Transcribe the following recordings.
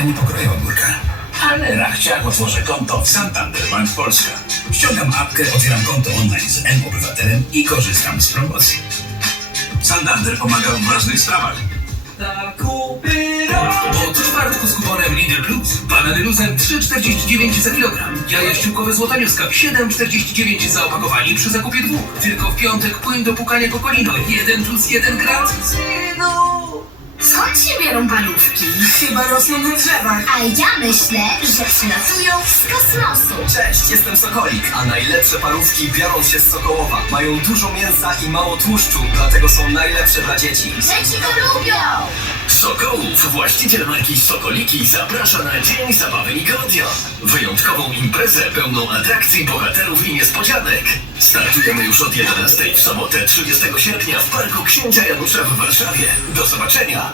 ja nie pokroję ogórka. Ale rachciach otworzę konto w Santander Bank Polska. Ściągam apkę, otwieram konto online z M-Obywatelem i korzystam z promocji. Santander pomaga w ważnych sprawach. Od czwartku z kuponem Lidl Plus. Banany luzem 3,49 za kilogram. Jaja ściółkowe złotaniuska 7,49 za opakowanie przy zakupie dwóch. Tylko w piątek płyn do pukania kokolino 1 plus 1 gratis. Skąd się biorą parówki? Chyba rosną na drzewach. A ja myślę, że przylatują z kosmosu. Cześć, jestem Sokolik, a najlepsze parówki biorą się z Sokołowa. Mają dużo mięsa i mało tłuszczu, dlatego są najlepsze dla dzieci. Dzieci to lubią! Sokołów, właściciel marki Sokoliki, zaprasza na Dzień Zabawy Nickelodeon. Wyjątkową imprezę pełną atrakcji, bohaterów i niespodzianek. Startujemy już od 11 w sobotę 30 sierpnia w Parku Księcia Janusza w Warszawie. Do zobaczenia!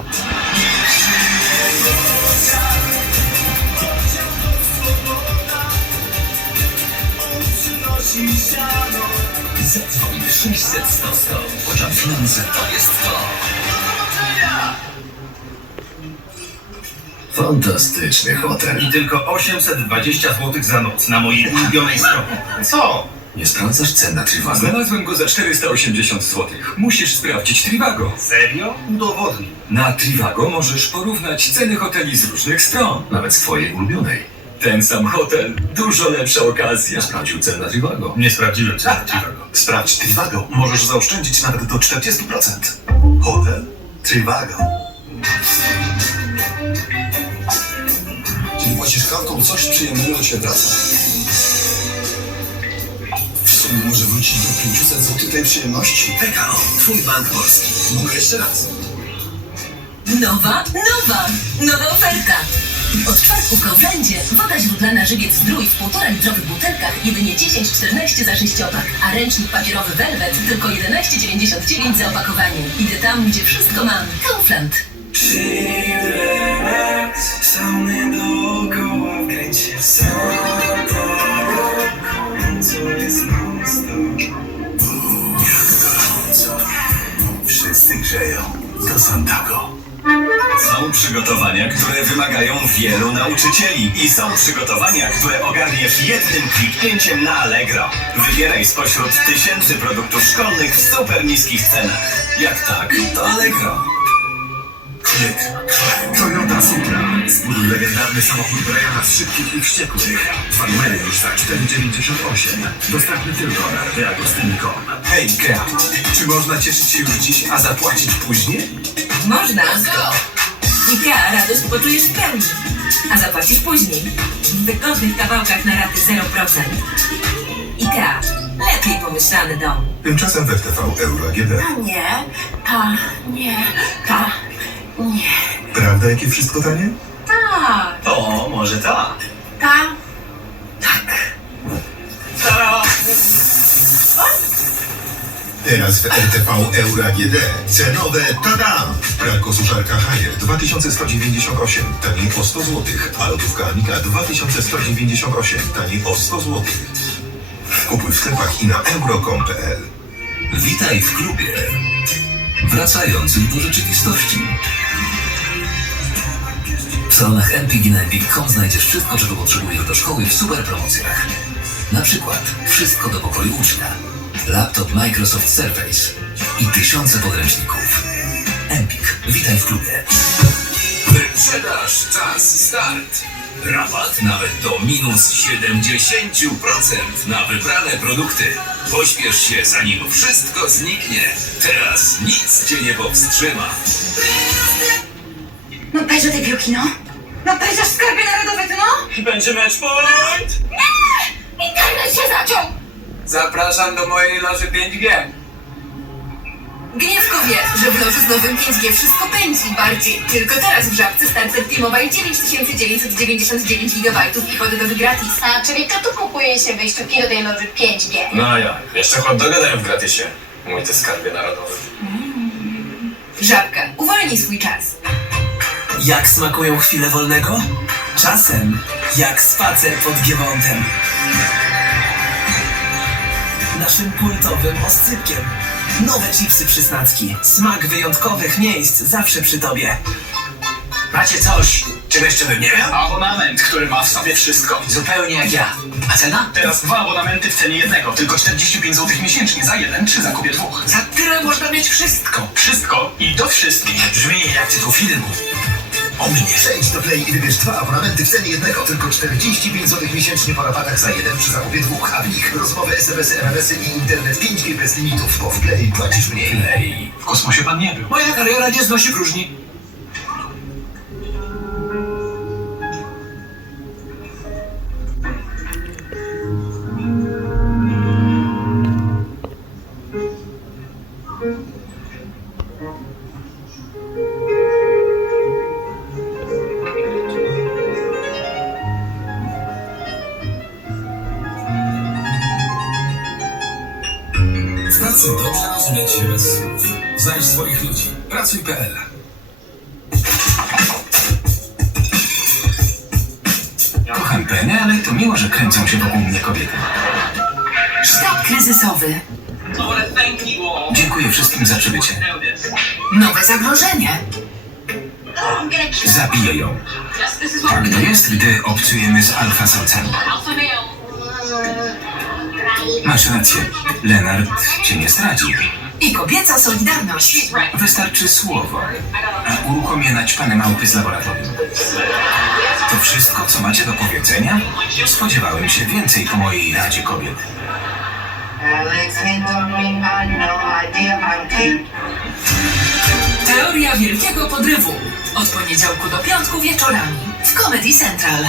Zadzwoń 600 100 100. Chociaż pieniądze to jest to. Fantastyczny hotel. I tylko 820 zł za noc na mojej ulubionej stronie. Co? Nie sprawdzasz cen na Trivago? Znalazłem go za 480 zł. Musisz sprawdzić Trivago. Serio? Udowodnij. Na Trivago możesz porównać ceny hoteli z różnych stron. Nawet z twojej ulubionej. Ten sam hotel, dużo lepsza okazja. Ja sprawdził cen na Trivago. Nie sprawdziłem cen na Trivago. Sprawdź Trivago. Możesz zaoszczędzić nawet do 40%. Hotel Trivago. Kartą, coś przyjemnego się wraca. W sumie może wrócić do 500 zł tej przyjemności. PKO, twój bank polski. Mogę jeszcze raz. Nowa, nowa, nowa oferta. Od czwartku w Kauflandzie woda źródlana żywiec zdrój w 1,5 litrowych butelkach jedynie 10,14 za sześciopak, a ręcznik papierowy Velvet tylko 11,99 za opakowanie. Idę tam, gdzie wszystko mam. Kaufland. Wszyscy grzeją. Do Santago. Są przygotowania, które wymagają wielu nauczycieli. I są przygotowania, które ogarniesz jednym kliknięciem na Allegro. Wybieraj spośród tysięcy produktów szkolnych w super niskich cenach. Jak tak, to Allegro. Toyota Supra. Zbuduj legendarny samochód Briana z szybkich i wściekłych. Dwa numery już za 4,98. Dostępny tylko na deagostini.com. Hej, Ikea. Czy można cieszyć się już dziś, a zapłacić później? Można. IKEA radość poczujesz w pełni, a zapłacisz później. W wygodnych kawałkach na raty 0%. IKEA. Lepiej pomyślany dom. Tymczasem w RTV Euro AGD. Nie, ta, nie, ta, nie, Prawda, jakie wszystko tanie? ta, To może tak. ta. Teraz w RTV Euro AGD cenowe tada! Pralko suszarka Haier 2198, taniej o 100 zł, a lodówka Amiga 2198, taniej o 100 zł. Kupuj w sklepach i na euro.com.pl Witaj w klubie. Wracającym do rzeczywistości. W salonach MPG na MPG.com znajdziesz wszystko, czego potrzebujesz do szkoły w super promocjach. Na przykład wszystko do pokoju ucznia, laptop Microsoft Surface i tysiące podręczników. Empik, witaj w klubie. Wyprzedaż czas start. Rabat nawet do minus 70% na wybrane produkty. Pośpiesz się, zanim wszystko zniknie. Teraz nic cię nie powstrzyma. No patrz te piłki, no. No patrz w skarbie narodowe, ty no. Będzie match point! Internet się zaciął. Zapraszam do mojej loży 5G. Gniewko wie, że w loży z nowym 5G wszystko pędzi bardziej. Tylko teraz w Żabce Starter T-Mobile 9999 GB i kody do gratis. A, czyli kto tu kupuje się wyjściówki do tej loży 5G? No ja, jeszcze hot doga dają w gratisie. Mój ty skarbie narodowy. Żabka, uwolnij swój czas. Jak smakują chwile wolnego? Czasem jak spacer pod Giewontem. Naszym kultowym oscypkiem. Nowe chipsy przysnacki. Smak wyjątkowych miejsc zawsze przy tobie. Macie coś, czego jeszcze bym nie miał? Abonament, który ma w sobie wszystko. Zupełnie jak ja. A cena? Teraz dwa abonamenty w cenie jednego. Tylko 45 zł miesięcznie za jeden przy zakupie dwóch. Za tyle można mieć wszystko. Wszystko i do wszystkich. Brzmi jak tytuł filmu. O mnie. Przejdź do Play i wybierz dwa abonamenty w cenie jednego. Tylko 45 zł miesięcznie po rabatach za jeden przy zakupie dwóch, a w nich rozmowy, SMS-y, MMS-y i internet 5G bez limitów, bo w Play płacisz mniej. Play. W kosmosie pan nie był. Moja kariera nie znosi próżni. Dobrze rozumieć się bez słów. Znajdź swoich ludzi. Pracuj.pl Kocham Penę, ale to miło, że kręcą się wokół mnie kobiety. Sztab kryzysowy. Dziękuję wszystkim za przybycie. Nowe zagrożenie. Zabiję ją. Tak to jest, gdy obcujemy z alfa samcami. Masz rację. Lenard cię nie zdradzi. I kobieca solidarność. Wystarczy słowo, a uruchomię naćpane małpy z laboratorium. To wszystko, co macie do powiedzenia? Spodziewałem się więcej po mojej Radzie Kobiet. Teoria Wielkiego Podrywu. Od poniedziałku do piątku wieczorami w Comedy Central.